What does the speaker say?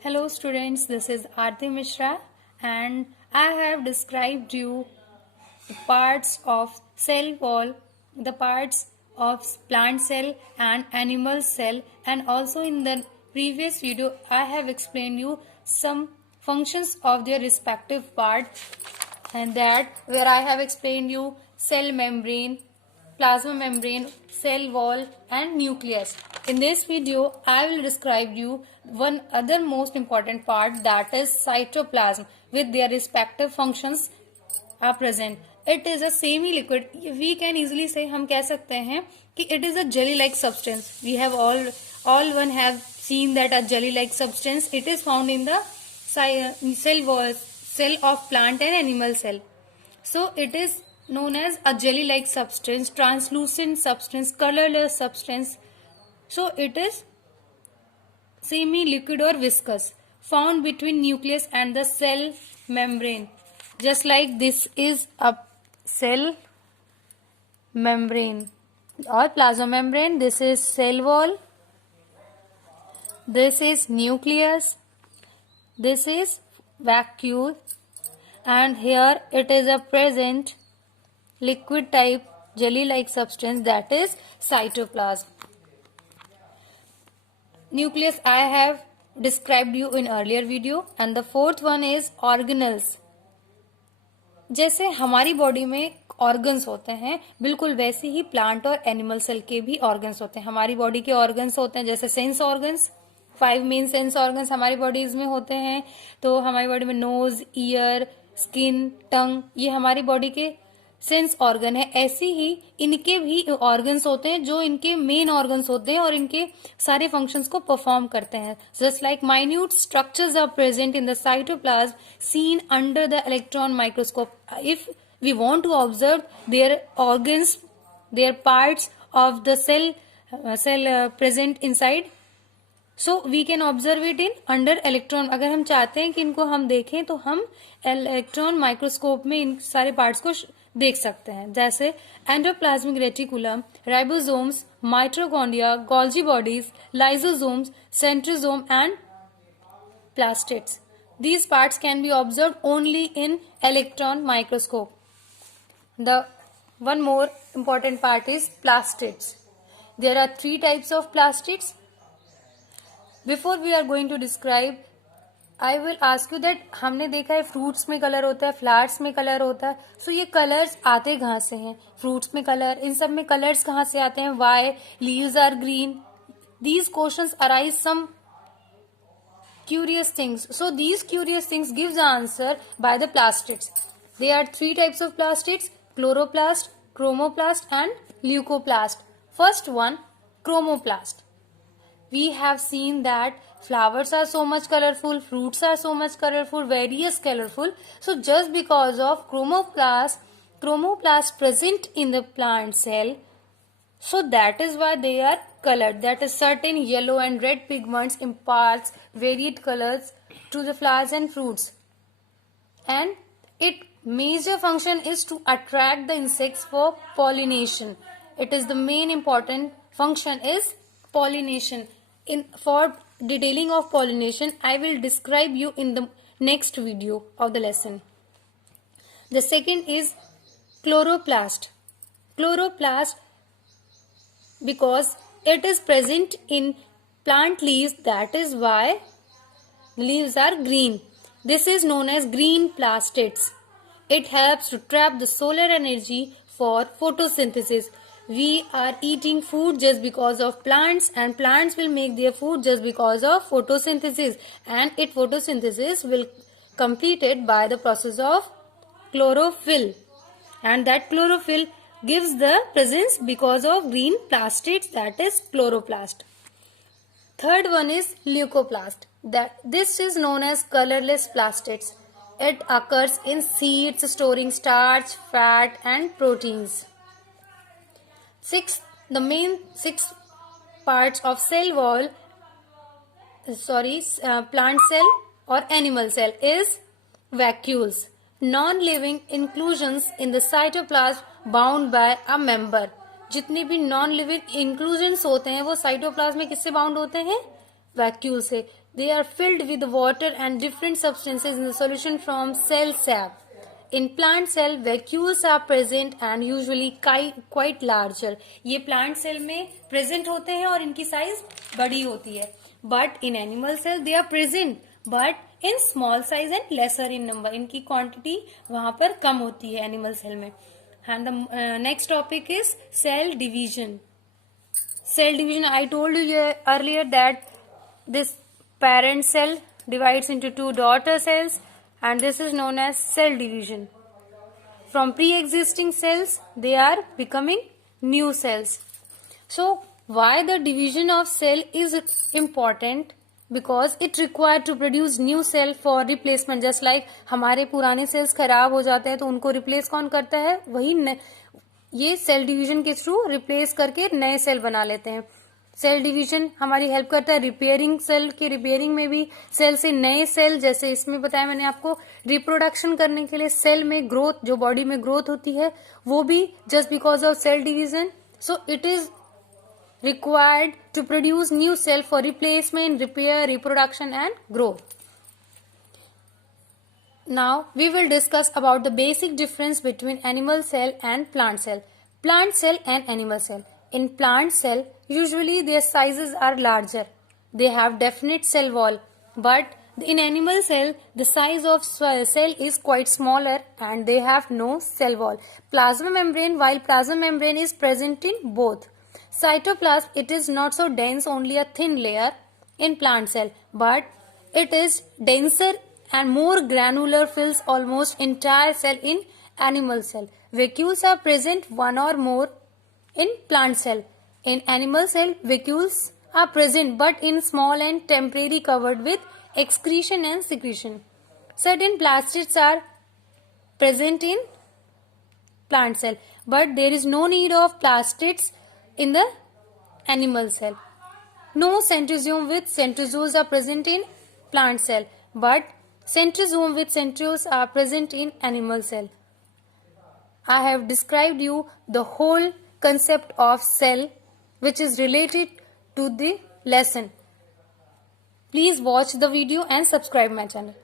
Hello students, this is Aarti Mishra and I have described you the parts of cell wall, the parts of plant cell and animal cell, and also in the previous video I have explained you some functions of their respective part, and that where I have explained you cell membrane, plasma membrane, cell wall and nucleus. In this video, I will describe you one other most important part, that is cytoplasm with their respective functions are present. It is a semi-liquid. We can easily say, हम कह सकते हैं कि it is a jelly-like substance. We have all one have seen that a jelly-like substance. It is found in the cell wall, cell of plant and animal cell. So it is known as a jelly-like substance, translucent substance, colorless substance. So it is semi-liquid or viscous, found between nucleus and the cell membrane. Just like this is a cell membrane or plasma membrane, this is cell wall, this is nucleus, this is vacuole, and here it is a present liquid type jelly-like substance, that is cytoplasm. Nucleus I have described you in earlier video, and the fourth one is organelles. जैसे हमारी body में organs होते हैं, बिल्कुल वैसे ही plant और animal cell के भी ऑर्गन्स होते हैं. हमारी बॉडी के ऑर्गन्स होते हैं जैसे sense organs, 5 main sense organs हमारी बॉडीज में होते हैं. तो हमारी बॉडी में नोज, ईयर, स्किन, टंग, ये हमारी बॉडी के सेंस ऑर्गन है. ऐसे ही इनके भी ऑर्गन्स होते हैं जो इनके मेन ऑर्गन्स होते हैं और इनके सारे फंक्शंस को परफॉर्म करते हैं. Just like minute structures are present in the cytoplasm seen under the electron microscope. If we want to observe their organs, their parts of the cell present inside, so we can observe it in under electron. अगर हम चाहते हैं कि इनको हम देखें तो हम इलेक्ट्रॉन माइक्रोस्कोप में इन सारे पार्ट्स को देख सकते हैं. जैसे endoplasmic reticulum, ribosomes, mitochondria, Golgi bodies, lysosomes, centrosome and plastids. These parts can be observed only in electron microscope. The one more important part is plastids. There are 3 types of plastids. Before we are going to describe, I will ask you that हमने देखा है fruits में colour होता है, flowers में colour होता है. सो ये कलर्स आते कहाँ से हैं? फ्रूट्स में कलर, इन सब में कलर्स कहाँ से आते हैं? Why leaves are green? These questions arise some curious things. So these curious things gives the answer by the plastids. There are 3 types of plastids: chloroplast, chromoplast and leucoplast. First one, chromoplast. We have seen that flowers are so much colorful, fruits are so much colorful, various colorful. So just because of chromoplast present in the plant cell, so that is why they are colored. That is, certain yellow and red pigments imparts varied colors to the flowers and fruits, and its major function is to attract the insects for pollination. It is the main important function is pollination. For detailing of pollination, I will describe you in the next video of the lesson. The second is chloroplast. Chloroplast, because it is present in plant leaves, that is why leaves are green. This is known as green plastids. It helps to trap the solar energy for photosynthesis. We are eating food just because of plants, and plants will make their food just because of photosynthesis, and its photosynthesis will completed by the process of chlorophyll, and that chlorophyll gives the presence because of green plastids, that is chloroplast. Third one is leucoplast. This is known as colorless plastids. It occurs in seeds storing starch, fat and proteins. The main 6 parts of cell wall, plant cell or animal cell is vacuoles, non-living inclusions in the cytoplasm bound by a member. जितने भी non living inclusions होते हैं वो cytoplasm में किससे bound होते हैं? Vacuole से. they are filled with water and different substances in the solution from cell sap. In plant cell, vacuoles are present and usually quite larger. ये plant cell में present होते हैं और इनकी size बड़ी होती है. But in animal cell, they are present, but in small size and lesser in number. इनकी quantity वहाँ पर कम होती है animal cell में. And the next topic is cell division. Cell division, I told you earlier that this parent cell divides into two daughter cells, and this is known as cell division. From pre-existing cells, they are becoming new cells. So, why the division of cell is important? Because it required to produce new cell for replacement. Just like हमारे पुराने cells खराब हो जाते हैं तो उनको replace कौन करता है? वही ये cell division के through replace करके नए cell बना लेते हैं. सेल डिवीजन हमारी हेल्प करता है रिपेयरिंग. सेल के रिपेयरिंग में भी सेल से नए सेल, जैसे इसमें बताया मैंने आपको, रिप्रोडक्शन करने के लिए सेल में ग्रोथ, जो बॉडी में ग्रोथ होती है वो भी just because of cell division. So it is required to produce new cell for replacement, repair, reproduction and growth. Now we will discuss about the basic difference between animal cell and plant cell. Plant cell and animal cell. In plant cell, usually their sizes are larger. They have definite cell wall. But in animal cell, the size of cell is quite smaller and they have no cell wall. Plasma membrane, while plasma membrane is present in both. Cytoplasm, it is not so dense, only a thin layer in plant cell, but it is denser and more granular, fills almost entire cell in animal cell. Vacuoles are present one or more in plant cell. In animal cell, vacuoles are present but in small and temporary, covered with excretion and secretion. Certain plastids are present in plant cell, but there is no need of plastids in the animal cell. No centrosome with centrioles are present in plant cell, but centrosome with centrioles are present in animal cell. I have described you the whole concept of cell which is related to the lesson. Please watch the video and subscribe my channel.